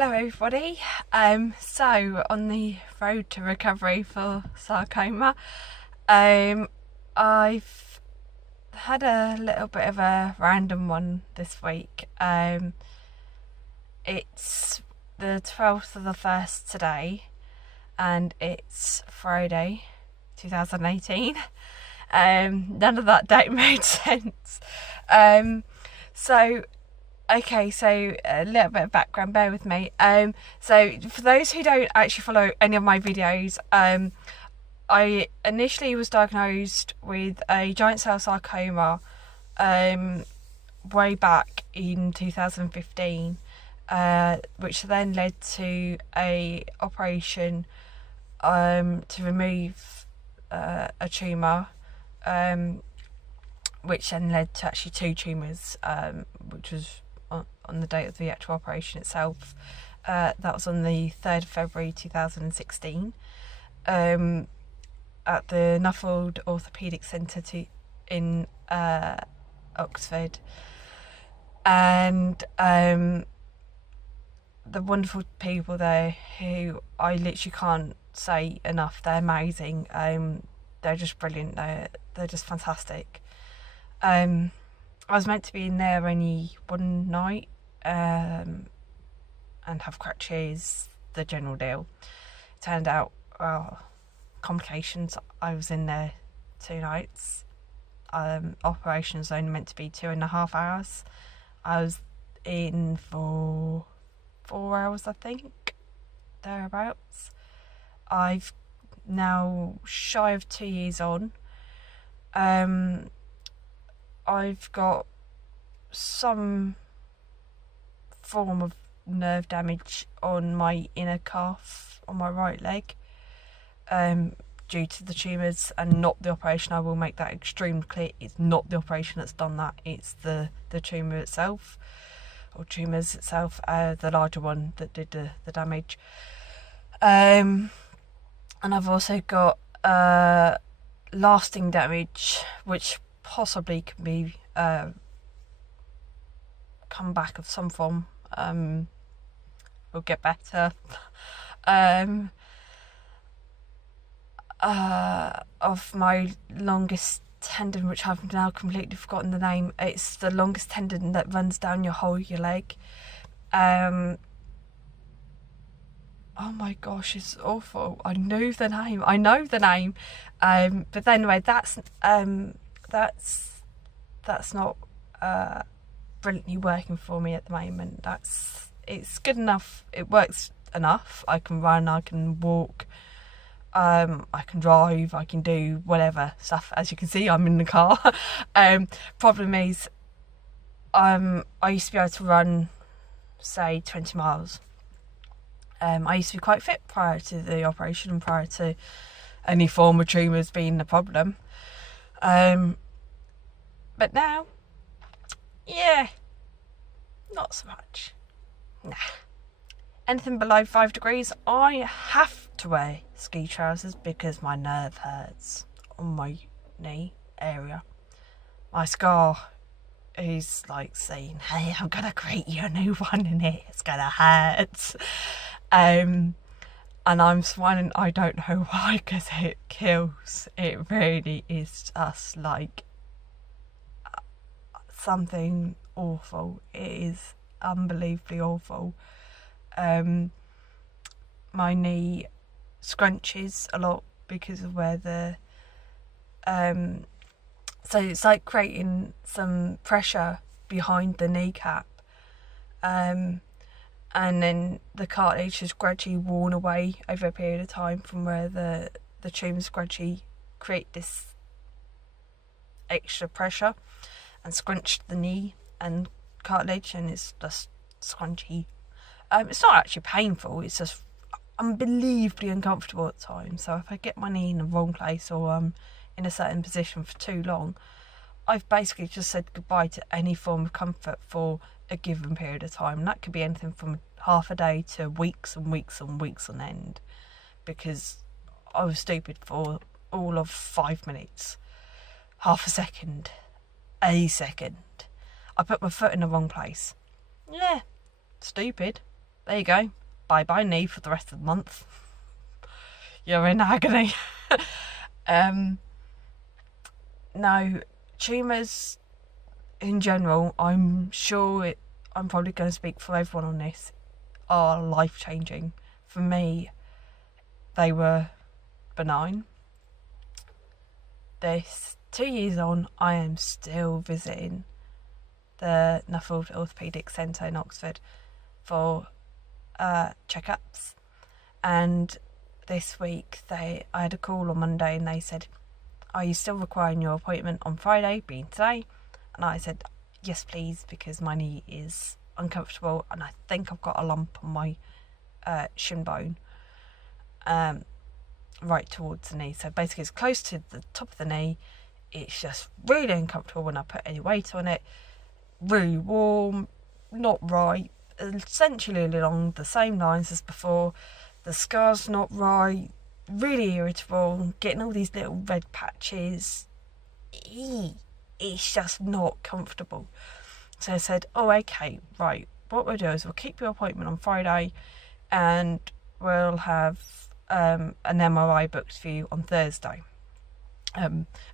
Hello everybody. So on the road to recovery for sarcoma, I've had a little bit of a random one this week. It's the 12th of the 1st today, and it's Friday 2018. None of that date made sense. Okay, so a little bit of background, bear with me. So for those who don't actually follow any of my videos, I initially was diagnosed with a giant cell sarcoma way back in 2015, which then led to a operation to remove a tumour, which then led to actually two tumours, which was on the date of the actual operation itself. That was on the 3rd of February 2016 at the Nuffield Orthopaedic Centre in Oxford. And the wonderful people there, who I literally can't say enough, they're amazing. They're just brilliant, they're just fantastic. I was meant to be in there only one night and have crutches, the general deal. It turned out, complications. I was in there 2 nights. Operation was only meant to be 2.5 hours. I was in for 4 hours, I think, thereabouts. I've now shy of 2 years on. I've got some form of nerve damage on my inner calf on my right leg, due to the tumours and not the operation. I will make that extremely clear. It's not the operation that's done that, it's the tumour itself, or tumours itself, the larger one that did the damage. And I've also got lasting damage, which possibly can be come back of some form. Will get better. Of my longest tendon, which I've now completely forgotten the name. It's the longest tendon that runs down your whole your leg. Oh my gosh, it's awful. I know the name. But anyway, that's not brilliantly working for me at the moment. It's good enough, it works enough. I can run, I can walk, I can drive, I can do whatever stuff. As you can see, I'm in the car. Problem is, I used to be able to run, say, 20 miles. I used to be quite fit prior to the operation and prior to any form of tumours being the problem. But now, yeah, not so much. Nah. Anything below 5 degrees, I have to wear ski trousers because my nerve hurts on my knee area. My scar is like saying, hey, I'm gonna create you a new one and it's gonna hurt. And I'm smiling, I don't know why, because it kills. It really is just like something awful. It is unbelievably awful. My knee scrunches a lot because of where the so it's like creating some pressure behind the kneecap, and then the cartilage has gradually worn away over a period of time from where the tumours gradually create this extra pressure and scrunch the knee and cartilage, and it's just scrunchy. It's not actually painful, it's just unbelievably uncomfortable at times. So if I get my knee in the wrong place, or I'm in a certain position for too long, I've basically just said goodbye to any form of comfort for a given period of time. And that could be anything from half a day to weeks and weeks and weeks on end, because I was stupid for all of 5 minutes, half a second, a second. I put my foot in the wrong place. Yeah, stupid. there you go. Bye bye knee for the rest of the month. You're in agony. No, tumours in general, I'm sure I'm probably going to speak for everyone on this, are life-changing. For me, they were benign. This 2 years on, I am still visiting the Nuffield Orthopaedic Centre in Oxford for checkups, and this week I had a call on Monday and they said, are you still requiring your appointment on Friday, being today? And I said, yes please, because my knee is uncomfortable and I think I've got a lump on my shin bone, right towards the knee. So basically it's close to the top of the knee. It's just really uncomfortable when I put any weight on it. Really warm, not right, essentially along the same lines as before. The scar's not right, really irritable, getting all these little red patches. It's just not comfortable. So I said, oh okay, right, what we'll do is we'll keep your appointment on Friday and we'll have an MRI booked for you on Thursday.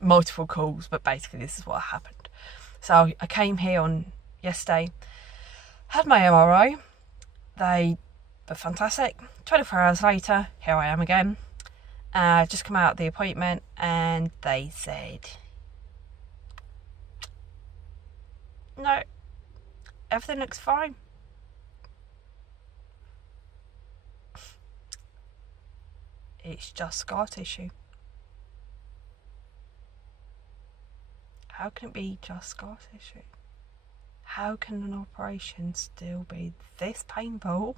Multiple calls, but basically this is what happened. So I came here on yesterday, had my MRI, they were fantastic. 24 hours later, here I am again. Just come out of the appointment and they said, no, everything looks fine. It's just scar tissue. How can it be just scar tissue? How can an operation still be this painful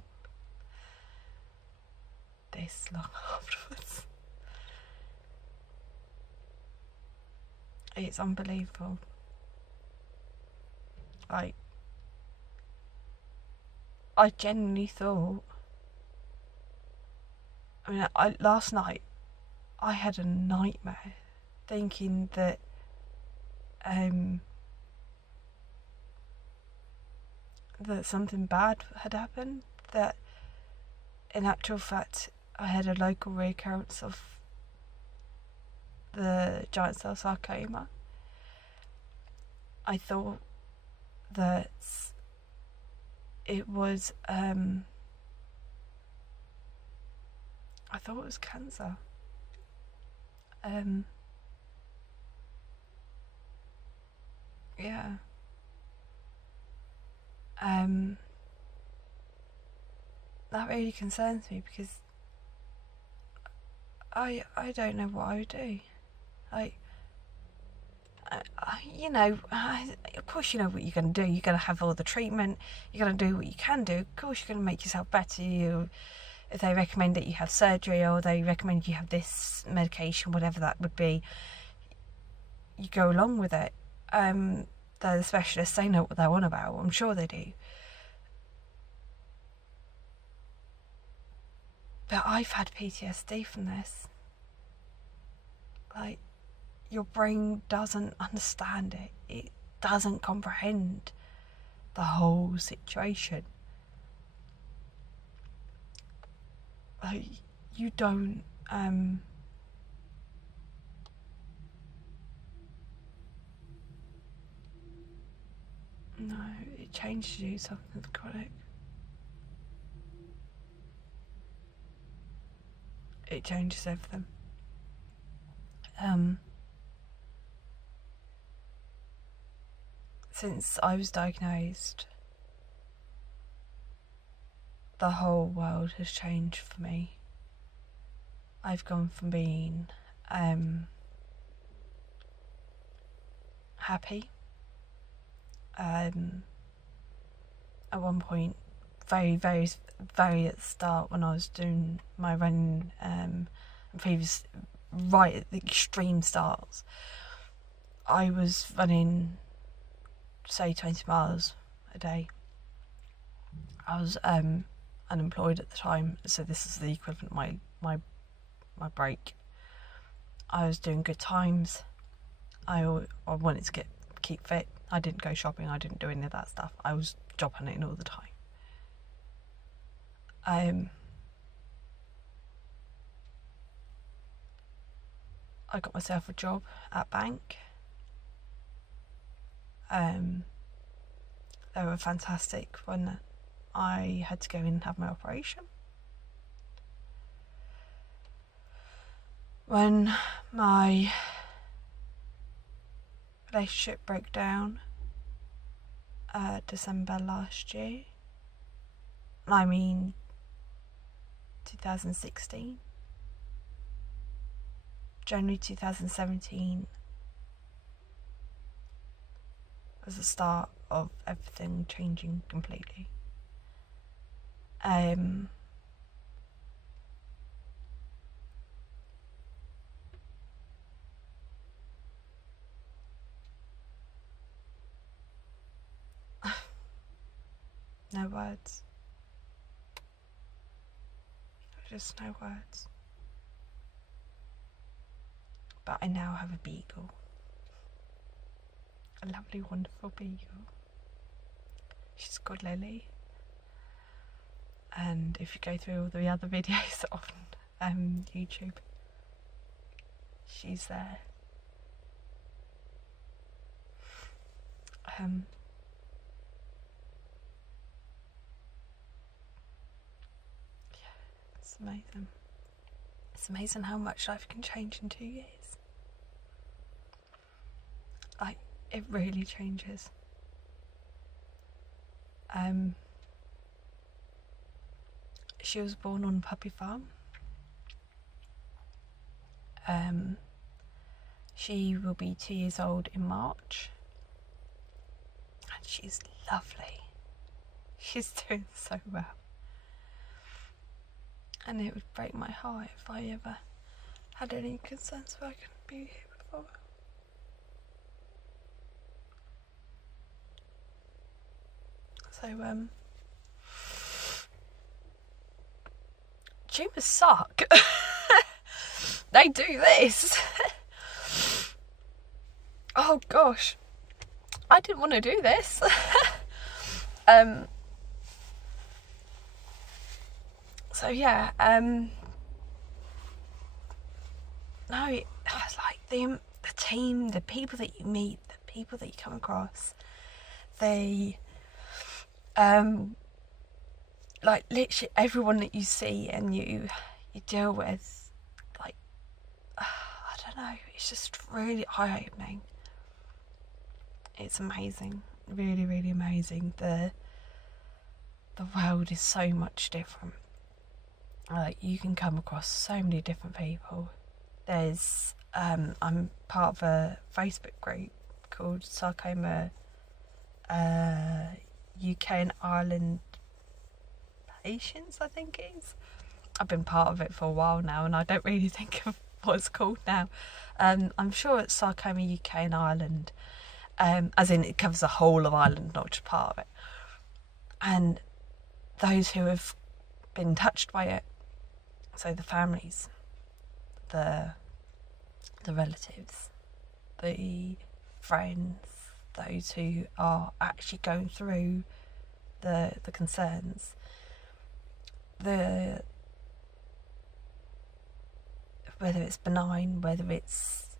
this long afterwards? It's unbelievable. Like, I genuinely thought, I mean, last night I had a nightmare thinking that that something bad had happened, that in actual fact I had a local recurrence of the giant cell sarcoma. I thought that it was I thought it was cancer. Yeah. That really concerns me because I don't know what I would do. Like, you know, of course you know what you're going to do. You're going to have all the treatment. You're going to do what you can do. Of course you're going to make yourself better. If they recommend that you have surgery or they recommend you have this medication, whatever that would be, you go along with it. They're the specialists. They know what they're on about. I'm sure they do. But I've had PTSD from this. Like, your brain doesn't understand it. It doesn't comprehend the whole situation. Like, you don't, no, it changes you, something chronic. It changes everything. Since I was diagnosed, the whole world has changed for me. I've gone from being happy, at one point, very at the start when I was doing my running, previous, right at the extreme starts, I was running, say, 20 miles a day. I was unemployed at the time, so this is the equivalent of my break. I was doing good times. I wanted to keep fit. I didn't go shopping. I didn't do any of that stuff. I was job hunting all the time. I got myself a job at bank. They were fantastic when I had to go in and have my operation. When my relationship broke down December last year, I mean 2016, January 2017 was the start of everything changing completely. No words. Just no words. But I now have a beagle. A lovely, wonderful beagle. She's called Lily. And if you go through all the other videos on YouTube, she's there. It's amazing. It's amazing how much life can change in 2 years. Like, it really changes. She was born on a puppy farm. She will be 2 years old in March. And she's lovely. She's doing so well. And it would break my heart if I ever had any concerns where I couldn't be here before. So, tumours suck. They do this. Oh gosh. I didn't want to do this. So yeah, no, it's like the team, the people that you meet, the people that you come across, they, like literally everyone that you see and you deal with, like, I don't know, it's just really eye-opening. It's amazing, really, really amazing. The world is so much different. Like, you can come across so many different people. There's, I'm part of a Facebook group called Sarcoma UK and Ireland Patients, I think it is. I've been part of it for a while now and I don't really think of what it's called now. I'm sure it's Sarcoma UK and Ireland, as in it covers the whole of Ireland, not just part of it. And those who have been touched by it, so the families, the relatives, the friends, those who are actually going through the concerns, whether it's benign, whether it's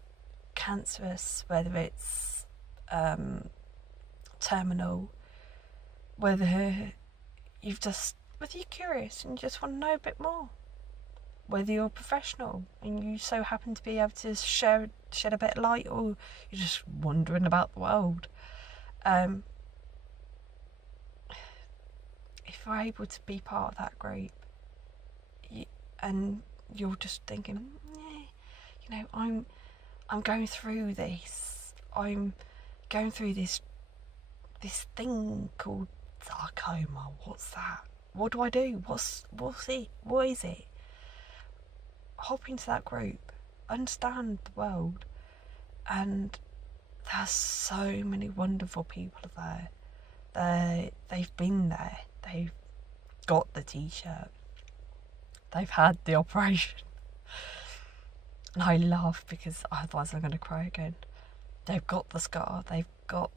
cancerous, whether it's terminal, whether you're curious and you just want to know a bit more, whether you're a professional and you so happen to be able to shed a bit of light, or you're just wondering about the world. If you're able to be part of that group, and you're just thinking, I'm going through this. I'm going through this thing called sarcoma. What's that? What do I do? What's it? What is it? Hop into that group, understand the world, and there's so many wonderful people there. They've been there. They've got the t-shirt. They've had the operation. And I laugh because otherwise I'm going to cry again. They've got the scar. They've got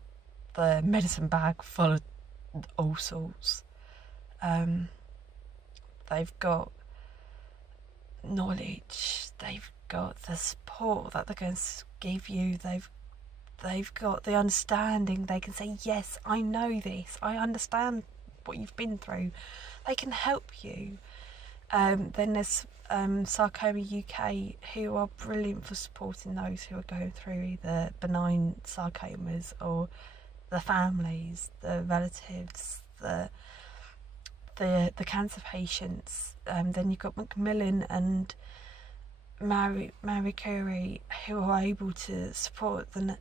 the medicine bag full of all sorts. they've got knowledge, they've got the support that they're going to give you, they've got the understanding. They can say, yes, I know this, I understand what you've been through. They can help you. Then there's Sarcoma UK, who are brilliant for supporting those who are going through either benign sarcomas, or the families, the relatives, the cancer patients. Then you've got Macmillan and Marie Curie, who are able to support from the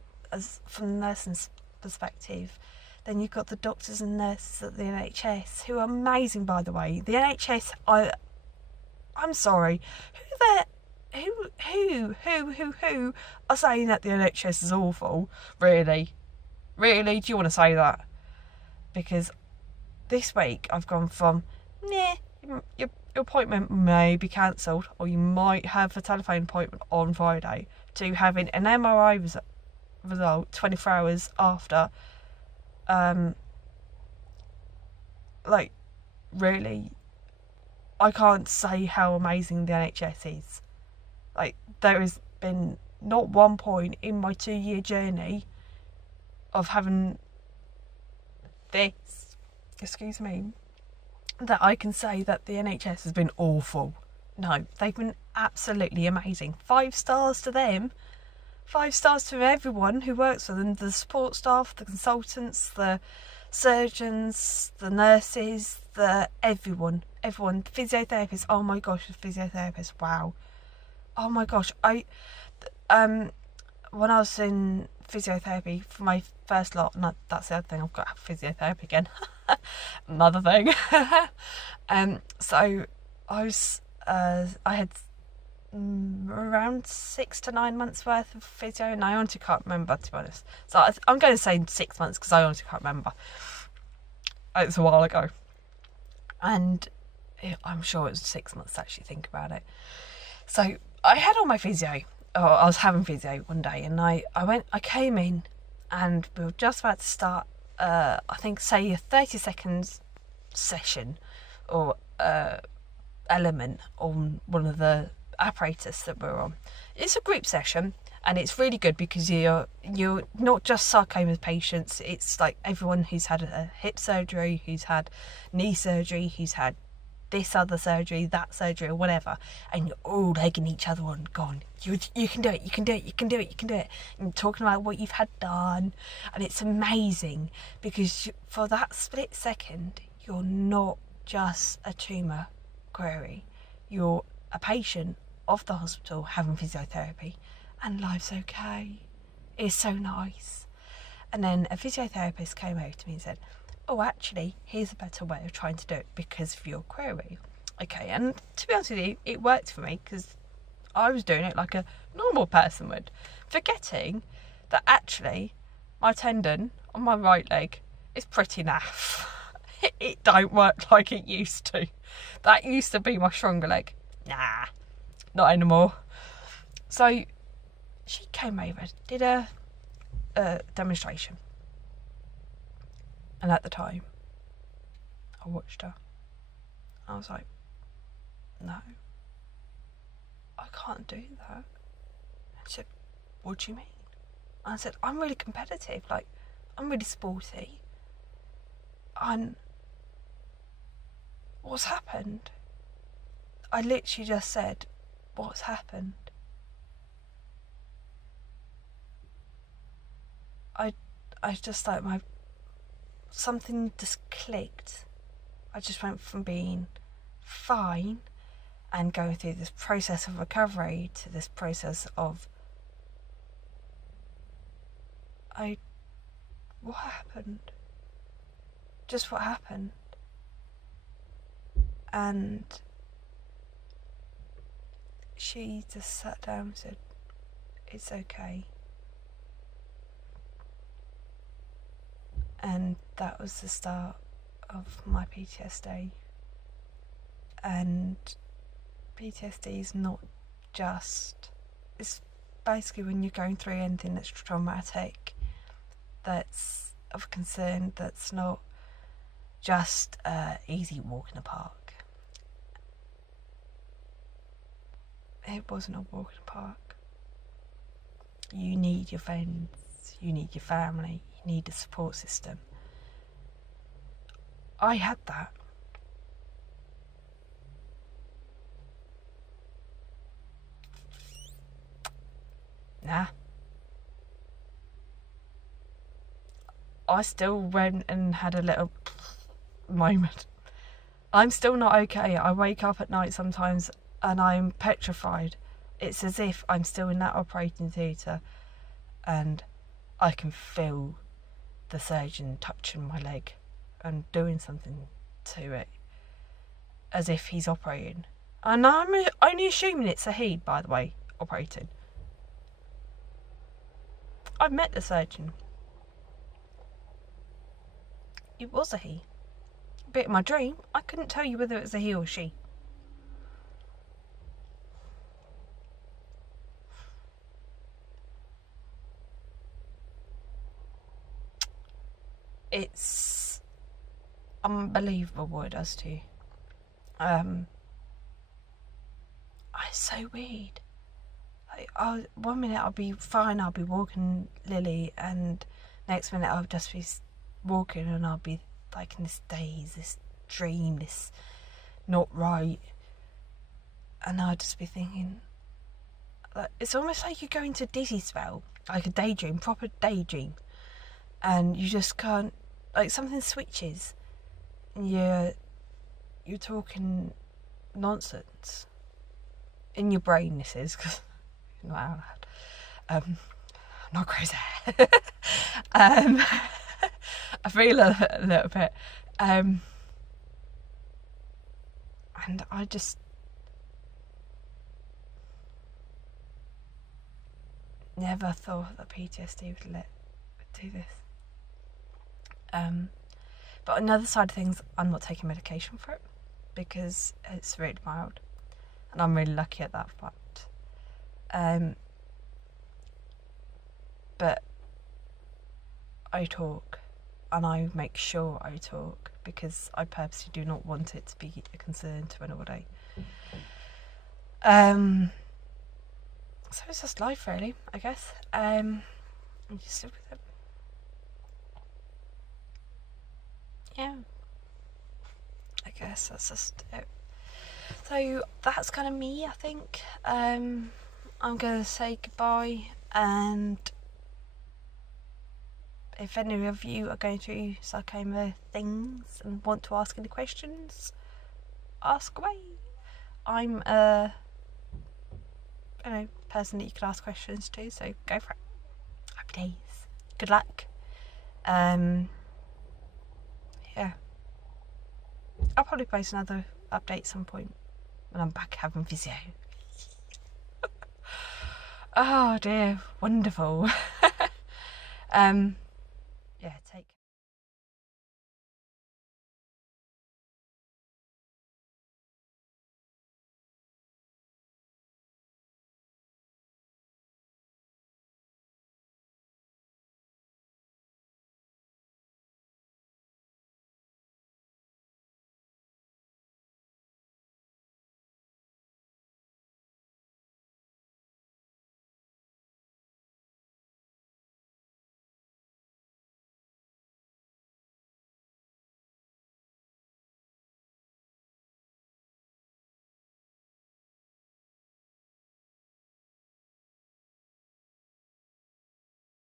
nursing's perspective. Then you've got the doctors and nurses at the NHS, who are amazing, by the way. The NHS, I'm sorry, who are saying that the NHS is awful? Really, do you want to say that? Because this week I've gone from, your appointment may be cancelled, or you might have a telephone appointment on Friday, to having an MRI result 24 hours after. Like, really, I can't say how amazing the NHS is. Like, there has been not one point in my 2-year journey of having this, excuse me, that I can say that the NHS has been awful. No, they've been absolutely amazing. 5 stars to them. 5 stars to everyone who works for them, the support staff, the consultants, the surgeons, the nurses, everyone, physiotherapists. Oh my gosh, the physiotherapists, wow. Oh my gosh, when I was in physiotherapy for my first lot, no, that's the other thing, I've got to have physiotherapy again. Another thing. So I had around 6 to 9 months worth of physio, and I honestly can't remember, to be honest. So I'm going to say 6 months, because I honestly can't remember. It's a while ago, and I'm sure it was 6 months, actually, think about it. So I had all my physio, or I was having physio one day, and I came in, and we were just about to start, I think, say a 30-second session, or element on one of the apparatus that we're on. It's a group session, and it's really good because you're not just sarcoma patients. It's like everyone who's had a hip surgery, who's had knee surgery, who's had this other surgery, that surgery, or whatever, and you're all egging each other on, going, you can do it, you can do it, you can do it, you can do it, and you're talking about what you've had done. And it's amazing because for that split second, you're not just a tumour query, you're a patient of the hospital having physiotherapy, and life's okay. It's so nice. And then a physiotherapist came over to me and said, oh, actually, here's a better way of trying to do it because of your query. Okay, and to be honest with you, it worked for me because I was doing it like a normal person would, forgetting that actually my tendon on my right leg is pretty naff. It don't work like it used to. That used to be my stronger leg. Nah, not anymore. So she came over, did a demonstration, and at the time I watched her. I was like, no, I can't do that. She said, what do you mean? I said, I'm really competitive, like, I'm really sporty. What's happened? I literally just said, what's happened? I just like something just clicked. I just went from being fine and going through this process of recovery to this process of what happened? Just what happened? And she just sat down and said, it's okay. And that was the start of my PTSD. And PTSD is not just, it's basically when you're going through anything that's traumatic, that's of concern, that's not just easy walk in the park. It wasn't a walk in the park. You need your friends, you need your family, you need a support system. I had that. Nah. I still went and had a little moment. I'm still not okay. I wake up at night sometimes and I'm petrified. It's as if I'm still in that operating theatre and I can feel the surgeon touching my leg and doing something to it, as if he's operating. And I'm only assuming it's a he, by the way, operating. I've met the surgeon. It was a he. But in my dream, I couldn't tell you whether it was a he or she. It's unbelievable what it does to you. It's so weird. Like, one minute I'll be fine, I'll be walking Lily, and next minute I'll just be walking and I'll be like in this daze, this dream, this not right, and I'll just be thinking, like, it's almost like you go into a dizzy spell, like a daydream, proper daydream, and you just can't, like, something switches and you're talking nonsense in your brain. This is, because you're not out loud. I'm not crazy. I feel a little bit, and I just never thought that PTSD would do this. But on the other side of things, I'm not taking medication for it because it's really mild, and I'm really lucky at that fact. But I talk, and I make sure I talk because I purposely do not want it to be a concern to anybody. So it's just life, really, I guess. You just live with it. Yeah, I guess that's just it. So that's kind of me, I think. I'm gonna say goodbye, and if any of you are going through sarcoma things and want to ask any questions, ask away. I'm a person that you can ask questions to, so go for it. Happy days. Good luck. Yeah. I'll probably post another update at some point when I'm back having physio. Oh dear, wonderful. Yeah, take